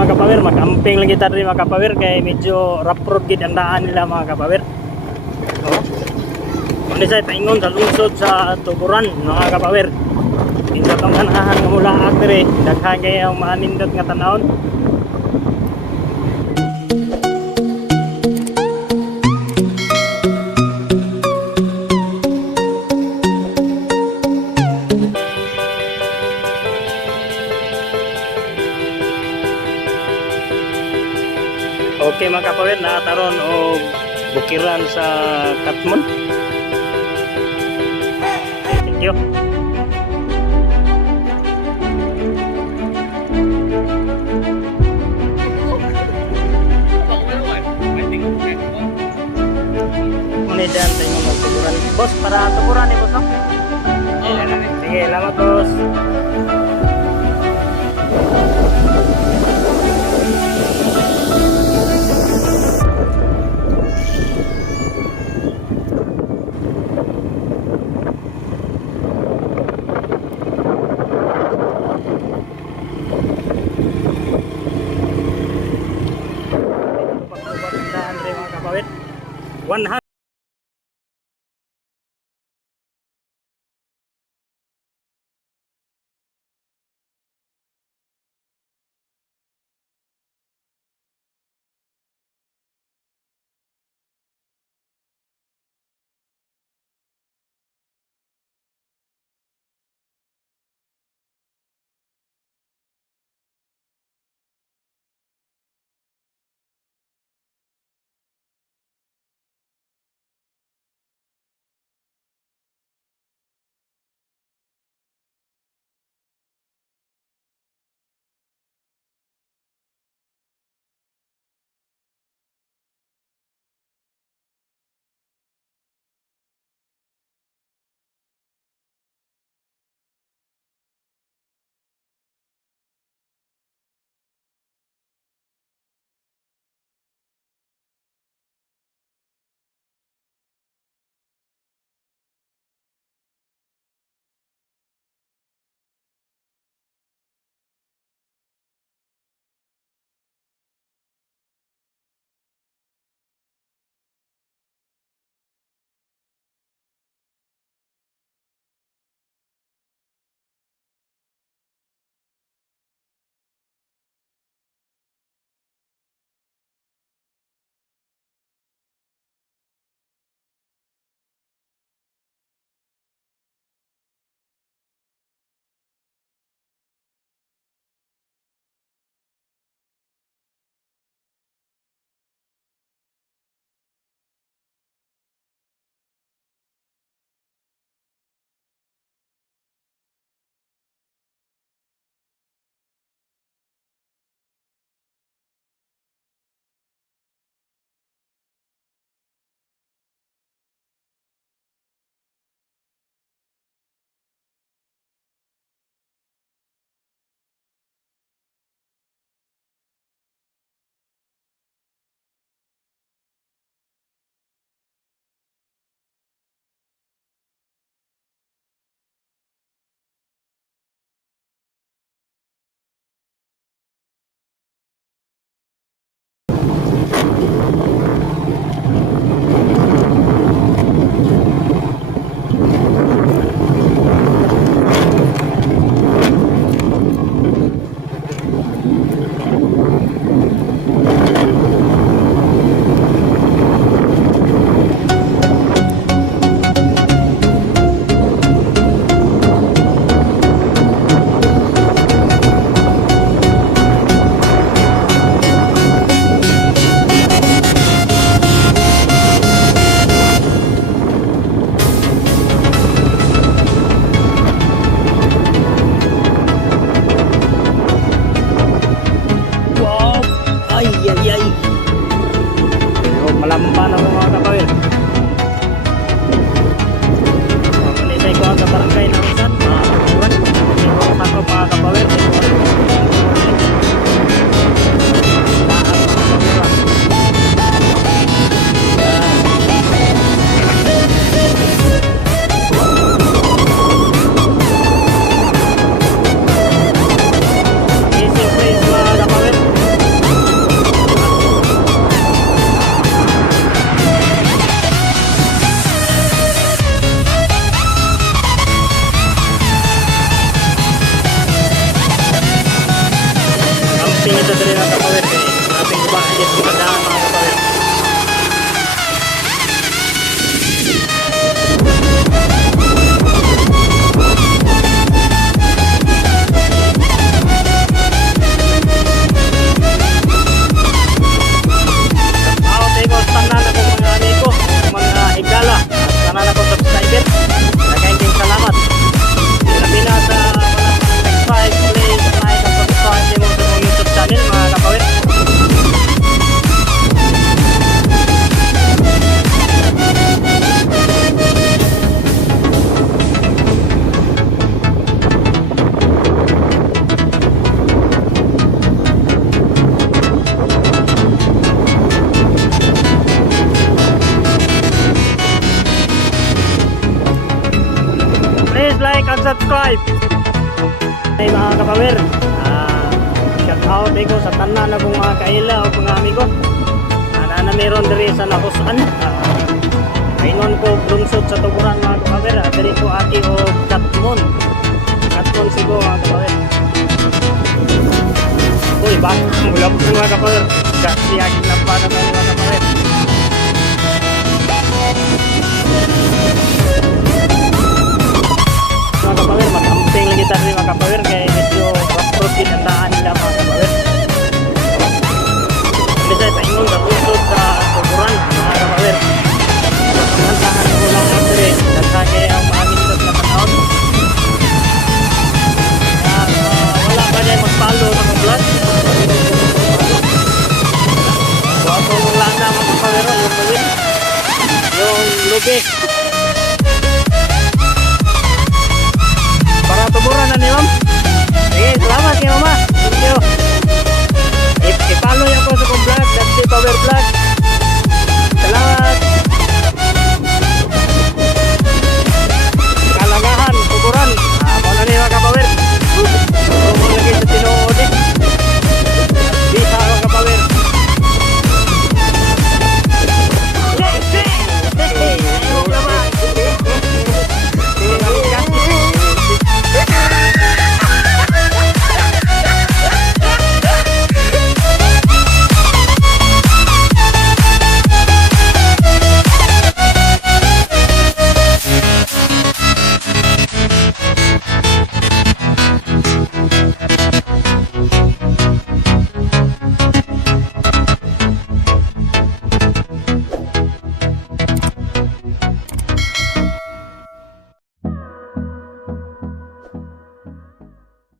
Mga kapawir, makamping lang kita rin mga kapawir kay medyo rough road gid ang daan nila mga kapawir. Oh. Sa paingon sa lungsod sa Tuburan mga kapawir. Tingnan tong ganahan nga mula agre, daghan kay ang maanindot nga tanawon. Okay mga kapawir, nakataron o bukiran sa Katmon. Thank you. Muna dyan tayo mga tuburan. Boss, para tuburan eh, boss? Sige, salamat, boss. 100 sa barangay ng tener Please like and subscribe. Ay mga kapawir, ah, shout out ko sa tanan na kong mga kaila o mga amigo. Ana na meron diri sa nahusan. Ah, Kainon ko lungsod sa tuburan mga kapawir. Ah, diri ko ati o Katmon. Katmon sigo mga kapawir. Uy, ba? Mula po mga kapawir. Kasi aging lampanan ng mga kapawir. mga kapawir, mag-amping lagi tayo mga kapawir kaya